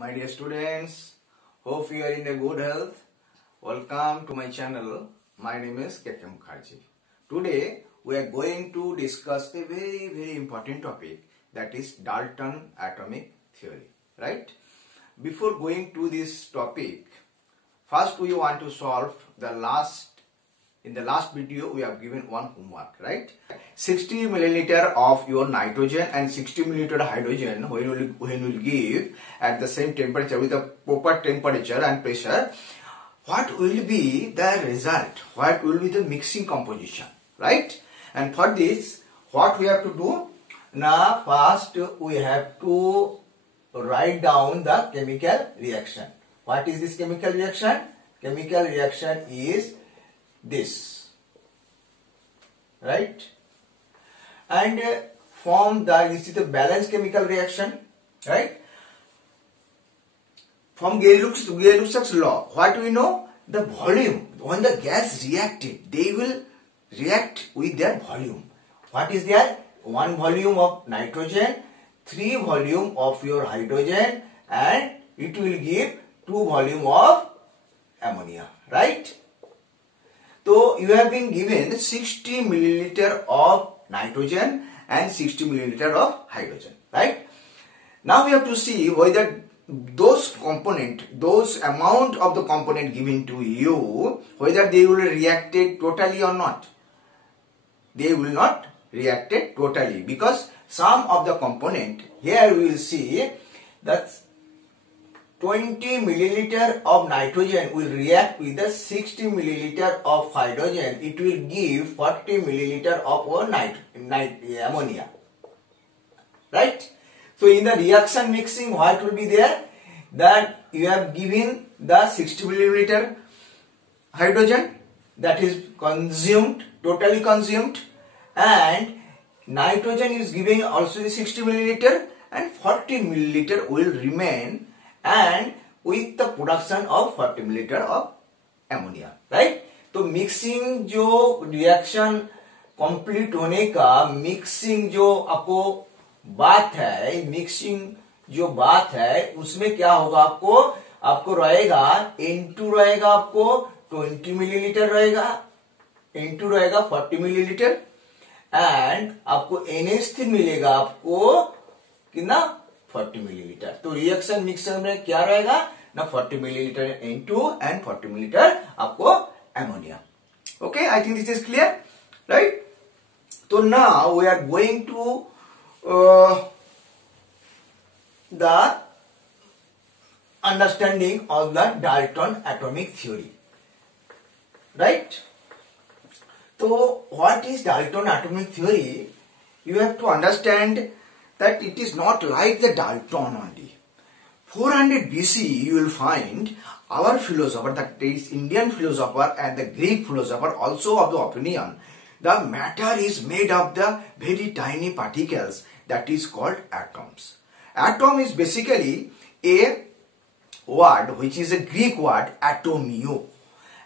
My dear students, hope you are in a good health. Welcome to my channel. My name is KK Mukherjee. Today we are going to discuss a very important topic, that is Dalton atomic theory. Right? Before going to this topic, first we want to solve in the last video we have given one homework, right? 60 milliliter of your nitrogen and 60 milliliter hydrogen when will give at the same temperature with a proper temperature and pressure, what will be the result? What will be the mixing composition, right? And for this, what we have to do? Now first we have to write down the chemical reaction. What is this chemical reaction? Chemical reaction is this, right? And this is the balanced chemical reaction, right? From Gay-Lussac's law, what do we know? The volume, when the gas reacted, they will react with their volume. What is there? 1 volume of nitrogen, 3 volume of your hydrogen, and it will give 2 volume of ammonia, right? So you have been given 60 milliliter of nitrogen and 60 milliliter of hydrogen, right? Now we have to see whether those amount of the component given to you, whether they will react totally or not. They will not react totally, because some of the component, here we will see that 20 milliliter of nitrogen will react with the 60 milliliter of hydrogen. It will give 40 milliliter of ammonia, right? So in the reaction mixing, what will be there? That you have given the 60 milliliter hydrogen, that is consumed, totally consumed, and nitrogen is giving also the 60 milliliter, and 40 milliliter will remain, and with the production of 40 milliliter of ammonia, right? तो mixing जो reaction complete होने का mixing जो आपको बात है, mixing जो बात है, उसमें क्या होगा? आपको रहेगा N2 रहेगा, आपको 20 मिलीलीटर रहेगा, N2 रहेगा 40 मिलीलीटर, एंड आपको NH3 मिलेगा आपको कितना? 40 मिलीलीटर. तो रिएक्शन मिक्सर में क्या रहेगा ना? 40 मिलीलीटर N2 एंड 40 मिलीलीटर आपको ammonia. Okay, I think this is clear, right? So now we are going to the understanding of the Dalton atomic theory, right? So what is Dalton atomic theory? You have to understand that it is not like the Dalton only. 400 BC you will find our philosopher, that is Indian philosopher and the Greek philosopher also of the opinion, the matter is made of the very tiny particles, that is called atoms. Atom is basically a word which is a Greek word atomio,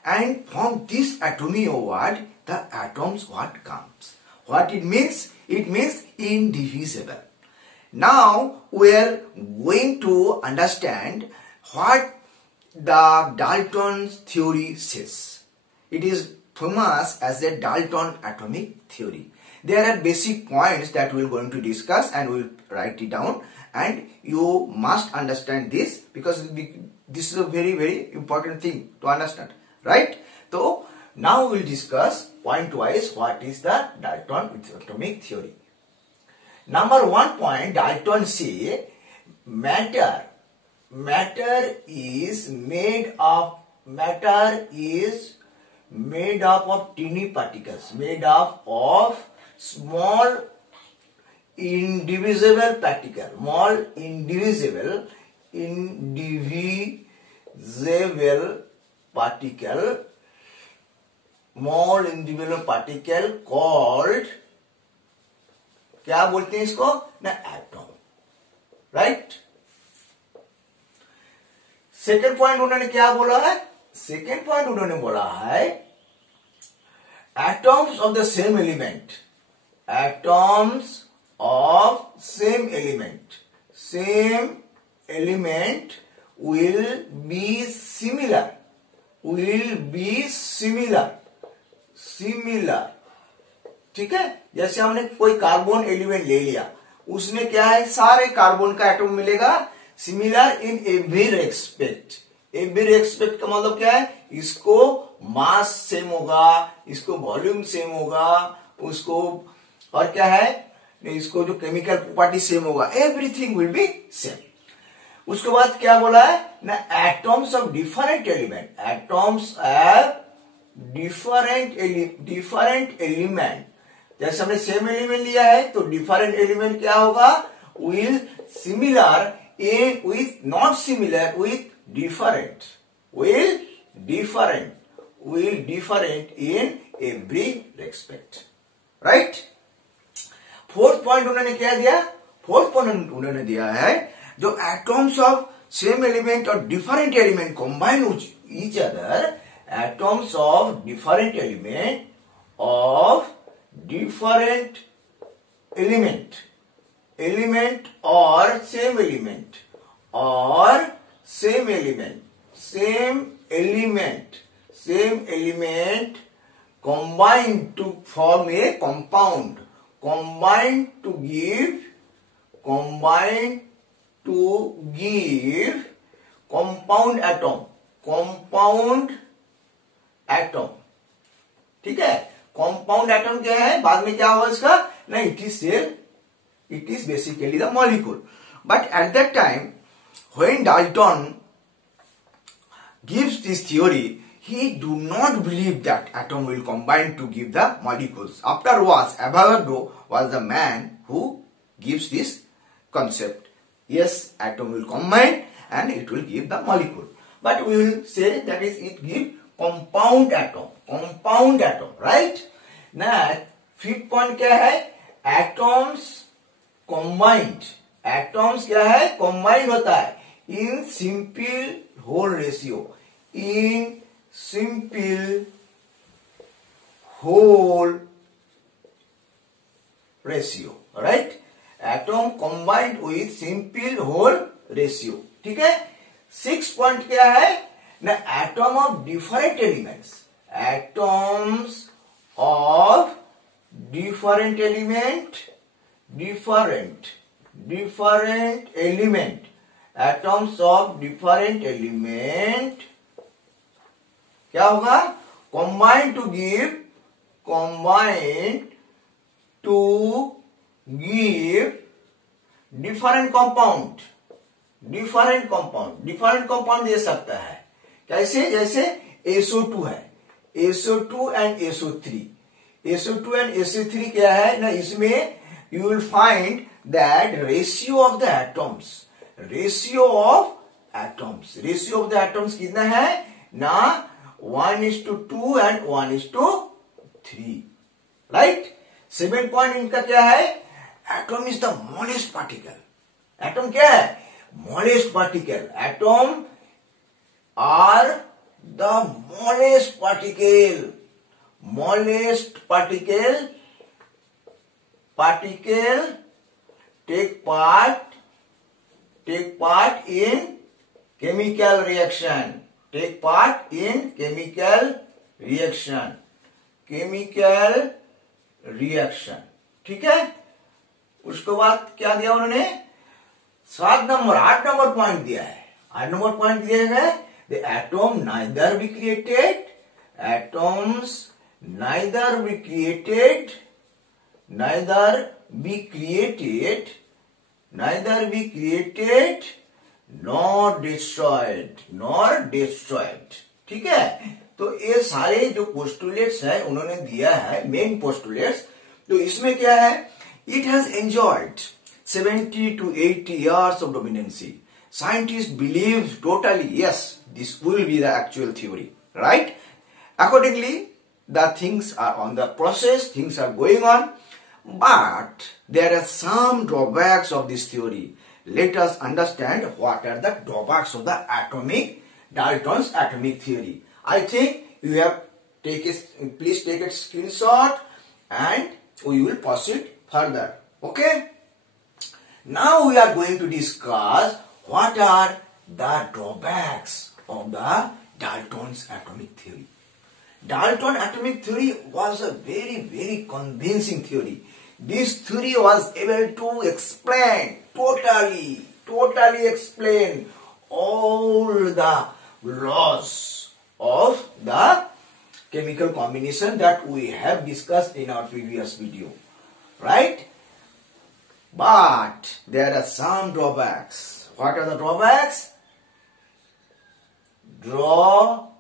and from this atomio word the atoms what comes. What it means? It means indivisible. Now we are going to understand what the Dalton theory says. It is famous as the Dalton atomic theory. There are basic points that we are going to discuss, and we will write it down, and you must understand this, because this is a very important thing to understand, right? So now we will discuss point wise what is the Dalton atomic theory. Number 1 point, Dalton say matter is made up of tiny particles, made up of small indivisible particle, called, क्या बोलते हैं इसको ना? Atom, right? Second point उन्होंने क्या बोला है? Second point उन्होंने बोला है atoms of the same element, atoms of same element, same element will be similar, similar. ठीक है, जैसे हमने कोई कार्बन एलिमेंट ले लिया, उसमें क्या है, सारे कार्बन का एटम मिलेगा similar in every respect. Every respect का मतलब क्या है, इसको मास सेम होगा, इसको वॉल्यूम सेम होगा, उसको और क्या है, इसको जो केमिकल प्रॉपर्टी सेम होगा, एवरीथिंग विल बी सेम. उसके बाद क्या बोला है ना, atoms of different element, atoms of different element. जैसे हमने सेम एलिमेंट लिया है तो डिफरेंट एलिमेंट क्या होगा, will similar in with not similar with different, will different in every respect. Right. Fourth point उन्होंने क्या दिया, फोर्थ पॉइंट उन्होंने दिया है जो एटम्स ऑफ सेम एलिमेंट और different element combine with each other, atoms of different element और different element or same element combine to form a compound, combine to give compound atom. ठीक है, compound atom क्या है, बाद में क्या होगा इसका ना, it is basically the molecule. But at that time when Dalton gives this theory, he do not believe that atom will combine to give the molecules. Afterwards, Avogadro was the man who gives this concept. Yes, atom will combine and it will give the molecule. But we will say that is it give compound atom, right? Now, fifth point क्या है, atoms combined, atoms क्या है, combined होता है in simple whole ratio, in simple whole ratio, right? Atom combined with simple whole ratio. ठीक है. Six point क्या है ना, atom of different elements, atoms of different element, atoms of different element क्या होगा, combine to give different compound दे सकता है. कैसे, जैसे SO2 है, SO2 and SO3. SO2 and SO3 क्या है ना, इसमें you will find that ratio of the atoms कितना है ना, 1:2 and 1:3. राइट. 7 पॉइंट इनका क्या है, atom is the smallest particle. Atom क्या है, smallest particle. Atom are the smallest particle take part in chemical reaction, ठीक है. उसके बाद क्या दिया उन्होंने, 8 नंबर पॉइंट दिया है. 8 नंबर पॉइंट दिया है, the atom neither be created, nor destroyed. ठीक है. तो ये सारे जो पोस्टुलेट्स है उन्होंने दिया है, मेन पोस्टुलेट्स. तो इसमें क्या है, it has enjoyed 70 to 80 years of dominancy. Scientists believe totally, yes, this will be the actual theory, right? Accordingly, the things are on the process, things are going on, but there are some drawbacks of this theory. Let us understand what are the drawbacks of the Dalton's atomic theory. I think you have please take a screenshot and we will proceed further. Okay? Now we are going to discuss what are the drawbacks of the Dalton's atomic theory? Dalton atomic theory was a very convincing theory. This theory was able to explain totally explain all the laws of the chemical combination that we have discussed in our previous video, right? But there are some drawbacks. What are the drawbacks? Drawbacks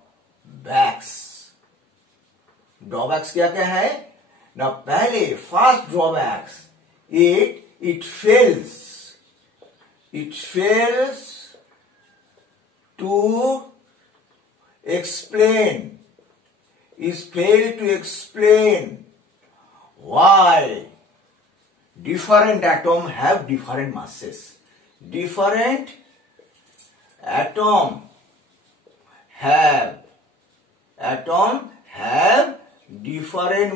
क्या क्या है? Now पहले first drawbacks, it fails to explain why different atoms have different masses. Different atoms have different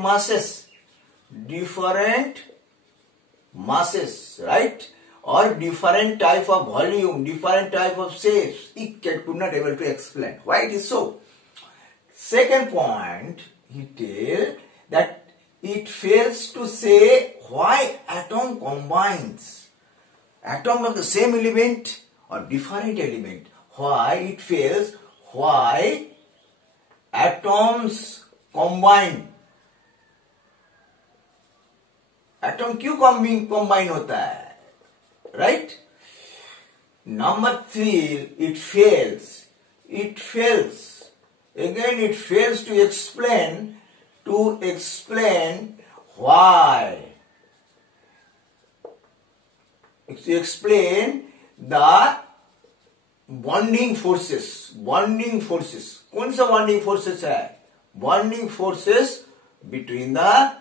masses, right? Or different type of volume, different type of shapes. It could not able to explain why it is so. Second point, he tells that it fails to say why atom combines. Atom of the same element or different element. Why atoms combine. Atom क्यों combine होता है, right? Number 3, it fails to explain why. To explain the bonding forces. कौन सा bonding forces है? Bonding forces between the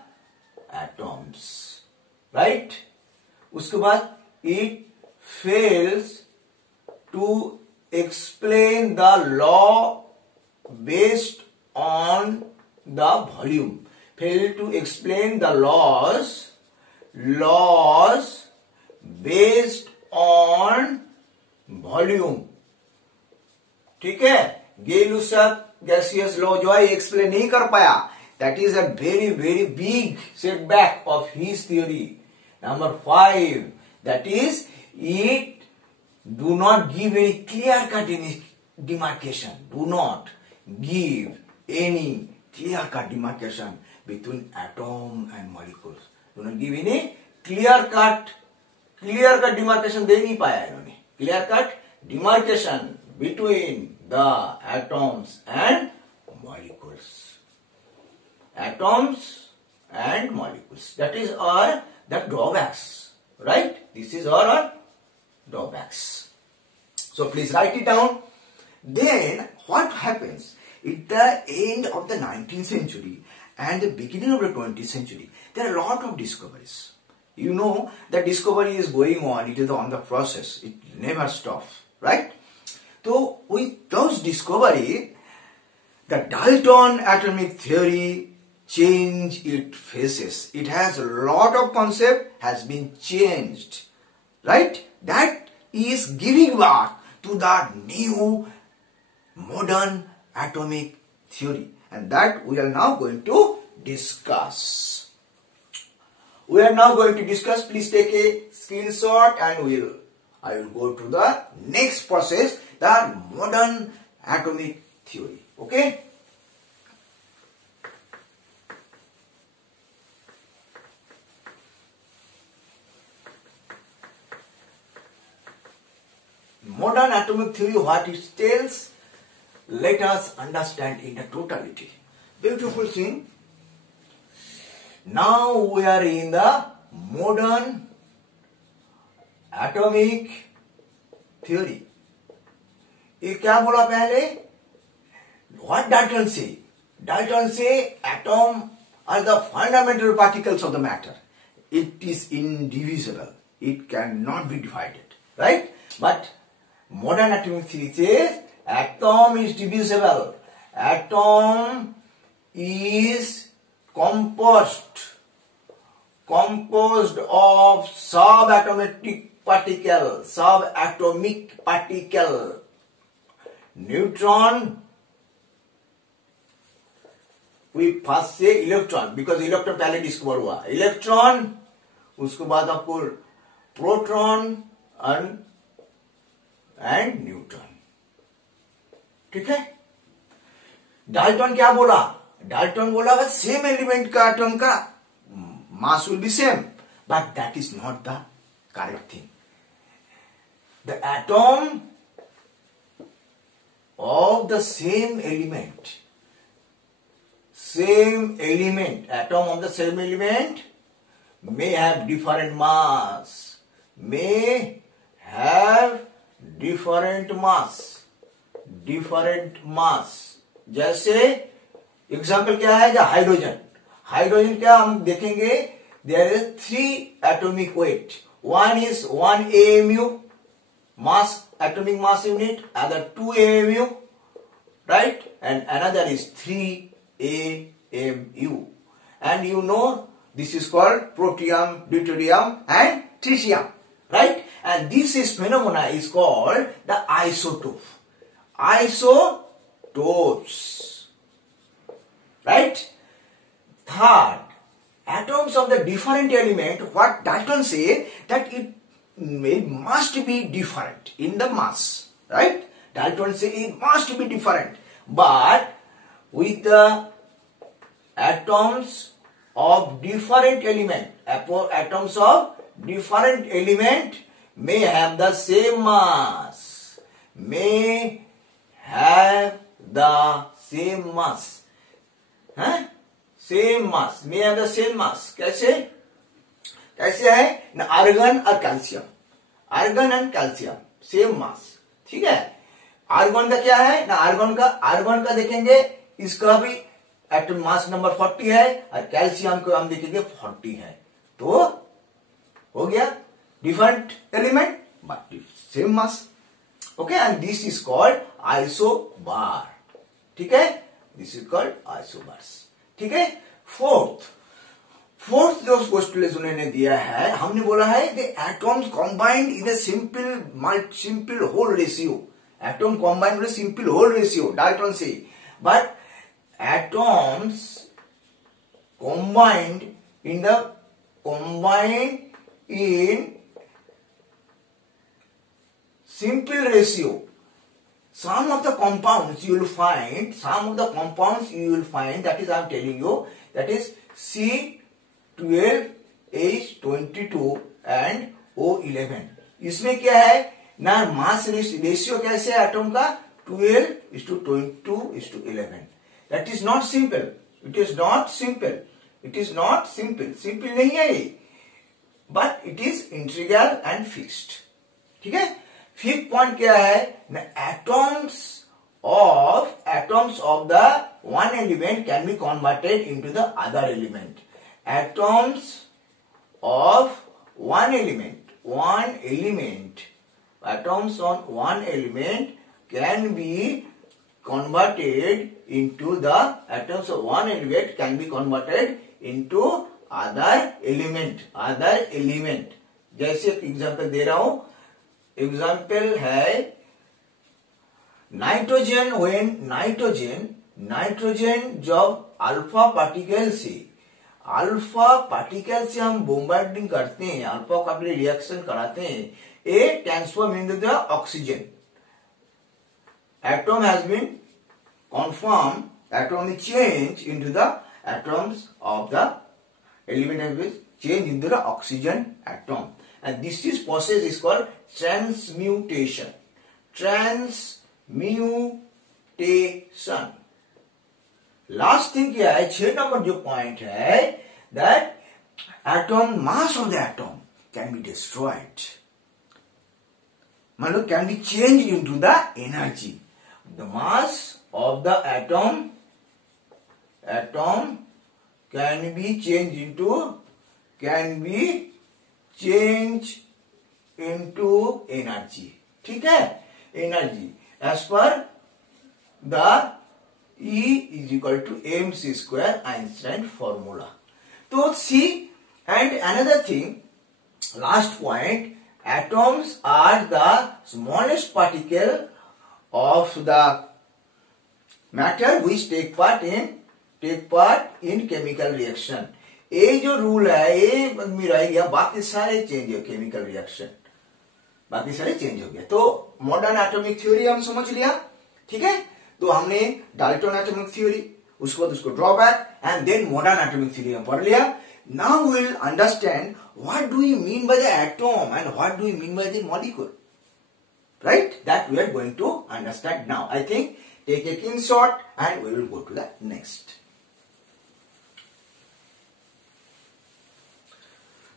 atoms, right? उसके बाद it fails to explain the law based on the volume. Fail to explain the laws based on volume. ठीक है? Gay-Lussac gaseous law जो है explain नहीं कर पाया. That is a very big setback of his theory. Number 5, that is, it do not give any clear-cut demarcation. Do not give any clear-cut demarcation between atom and molecules. Do not give any clear-cut demarcation. दे नहीं पाया इन्होंने. Clear-cut demarcation between the atoms and molecules. That is our the drawbacks, right? This is our drawbacks. So please write it down. Then what happens at the end of the 19th century and the beginning of the 20th century? There are a lot of discoveries. You know that discovery is going on. It is on the process. It never stops, right? So with those discovery, the Dalton atomic theory change its phases. It has a lot of concept has been changed, right? That is giving birth to the new modern atomic theory, and that we are now going to discuss. Please take a screenshot, and I will go to the next process, the modern atomic theory. Okay. Modern atomic theory, what it tells, let us understand in the totality. Beautiful thing. Now we are in the modern atomic theory. ये क्या बोला पहले? What Dalton say? Dalton say atom are the fundamental particles of the matter. It is indivisible. It cannot be divided, right? But modern atomic theory says atom is divisible. Atom is composed of subatomic particle, subatomic particle. Neutron, we first say electron because electron पहले discover हुआ. Electron, उसके बाद आपको proton and neutron. ठीक है. Dalton क्या बोला? Dalton बोला बस सेम एलिमेंट का एटम का mass will be same, but that is not the correct thing. The atom of the same element, atom of the same element may have different mass, different mass. जैसे example क्या है? Hydrogen. Hydrogen क्या हम देखेंगे? there is 3 atomic weight. One is 1 AMU mass, atomic mass unit, other 2 AMU, right? And another is 3 AMU. And you know this is called protium, deuterium and tritium, right? And this is phenomena is called the isotope. Isotopes, right? Third, atoms of the different element, what Dalton say that it must be different in the mass, right? Dalton say it must be different, but with the atoms of different element, atoms of different element may have the same mass, same mass, may have the same mass. कैसे है ना? Argon और calcium, argon and calcium same mass. ठीक है. Argon का क्या है ना? आर्गन का देखेंगे, इसका भी एटम मास नंबर 40 है और कैल्शियम को हम देखेंगे 40 है. तो हो गया different element but same mass. Okay. And this is called isobar. ठीक है. This is called isobars. ठीक है. फोर्थ जो पोस्टुलेट उन्होंने दिया है, हमने बोला है the atoms combined in simple whole ratio. Atom combined in simple whole ratio Dalton से. But atoms combined in simple ratio. Some of the compounds you will find, that is I am telling you, that is C12, H22 and O11. इसमें क्या है ना? Mass ratio कैसे है atom का? 12:22:11. That is not simple. It is not simple. Simple नहीं है ये, but it is integral and fixed. ठीक है. फिफ्थ पॉइंट क्या है ना? atoms of the one element can be converted into the other element. Atoms of one element can be converted into other element. जैसे example दे रहा हूं. Example है nitrogen. Nitrogen जब अल्फा पार्टिकल से हम बोम्बार्डिंग करते हैं, अल्फा का रिएक्शन कराते हैं, a transform into the oxygen. Atom has been confirm, atom is change into the atoms of the element has been changed into the oxygen atom. And this process is called transmutation. Last thing क्या है? 6 number जो point है, that mass of the atom can be destroyed. मतलब can be changed into the energy. The mass of the atom can be changed into energy. ठीक है. Energy as per the E is equal to mc square Einstein formula. तो see, and another thing, last point, atoms are the smallest particle of the matter which take part in chemical reaction. ये जो rule है ये रह गया, बाकी सारे change हो केमिकल रिएक्शन, बाकी सारे चेंज हो गया. तो मॉडर्न एटॉमिक थ्योरी हम समझ लिया. ठीक है, तो हमने डाल्टन एटॉमिक थ्योरी, उसके बाद उसको drawback and then modern atomic theory हम पढ़ लिया. Now we will understand what do we mean by the atom and what do we mean by the molecule. Right? That we are going to understand now. I think take a screenshot and we will go to the next.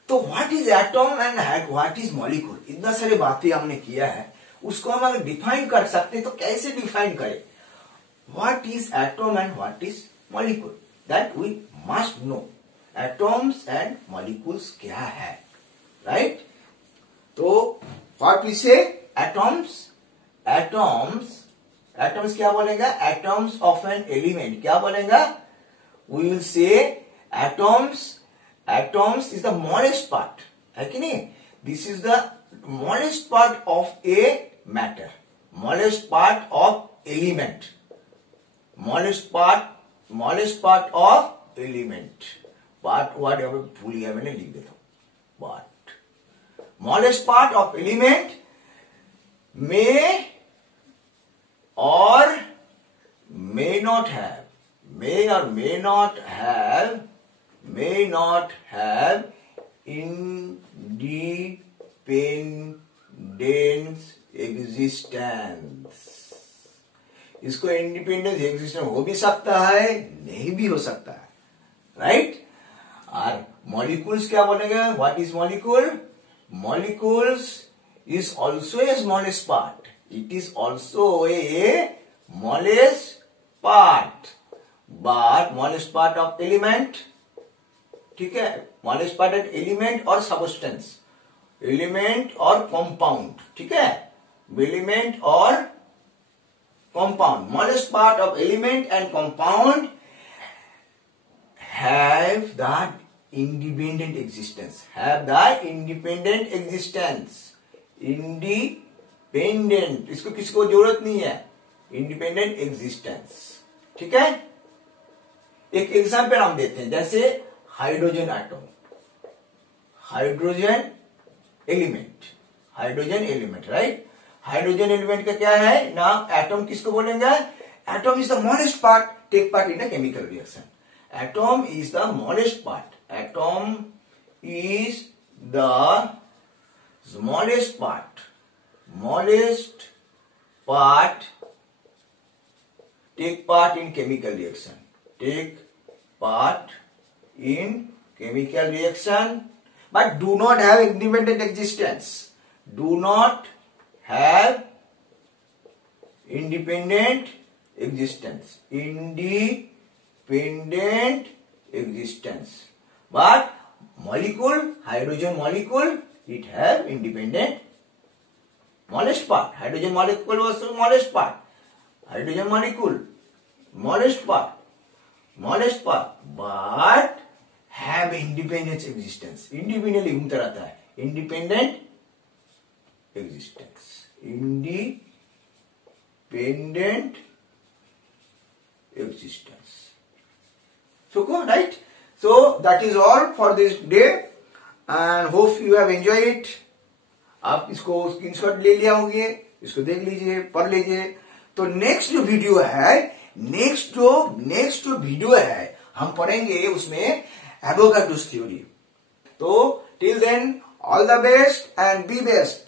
तो what is atom and what is molecule? इतना सारे बातें हमने किया है, उसको हम अगर डिफाइन कर सकते तो कैसे डिफाइन करें? What is atom and what is molecule? That we must know. Atoms and molecules क्या है? Right? तो what we say? Atoms क्या बोलेगा? Atoms of an element क्या बोलेगा? We will say atoms is the smallest part, है कि नहीं? This is the smallest part of a matter, smallest part of element, smallest part of element. Part whatever भूल गया मैंने, लिख देता हूँ. Part smallest part of element may or may not have independent existence. इसको इंडिपेंडेंस एग्जिस्टेंस हो भी सकता है, नहीं भी हो सकता है. राइट? और मॉलिक्यूल्स क्या बोलेंगे? What is molecule? Molecules is also a smallest part. It is also a smallest part. But smallest part of element, ठीक है? Smallest part of element or substance, element or compound, ठीक है? Element or compound. Smallest part of element and compound have that independent existence. Independent, इसको किसको जरूरत नहीं है? Independent existence. ठीक है, एक एग्जांपल हम देते हैं, जैसे hydrogen atom, hydrogen element. Right? Hydrogen element का क्या है नाम? एटम किसको बोलेंगे? Atom is the smallest part, take part in a chemical reaction. Atom is the smallest part. Atom is the smallest part. Smallest part take part in chemical reaction. Take part in chemical reaction, but do not have independent existence. Do not have independent existence. Independent existence. But molecule, hydrogen molecule, it have independent smallest part. Hydrogen molecule was the smallest part. Hydrogen molecule, smallest part, but have independent existence. Independently घूमता रहता है. Independent existence. Independent existence. So cool, right? So that is all for this day and hope you have enjoyed it. आप इसको screenshot ले लिया होंगे, इसको देख लीजिए, पढ़ लीजिए. तो नेक्स्ट जो वीडियो है हम पढ़ेंगे उसमें एवोगाड्रोस थ्योरी. तो till then all the best and be best.